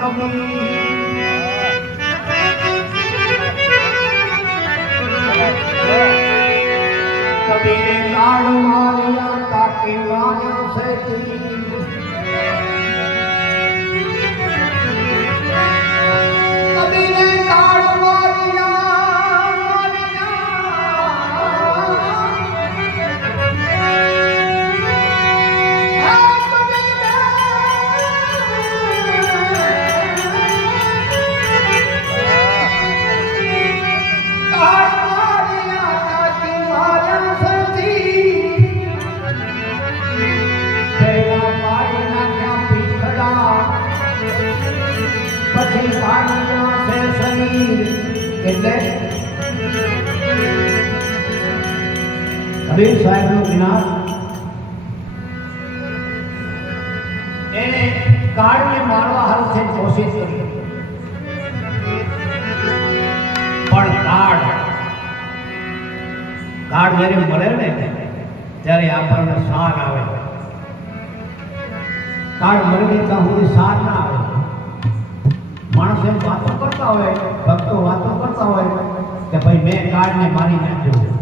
कबीर कवि मारिया नाला की वाणे सी પછી પાડ્યા છે શરીર એટલે કબીર સાહેબનો વિનાશ એને કાળને મારવા હાલથી કોશિશ કરી પણ કાળ કાળ જ્યારે મળે ને ત્યારે આપણને સાર આવે કાળ મળે ત્યાં સુધી સાર ના આવે એમ વાતો કરતા હોય ભક્તો વાતો કરતા હોય કે ભાઈ મેં ને મારી નાખ્યો.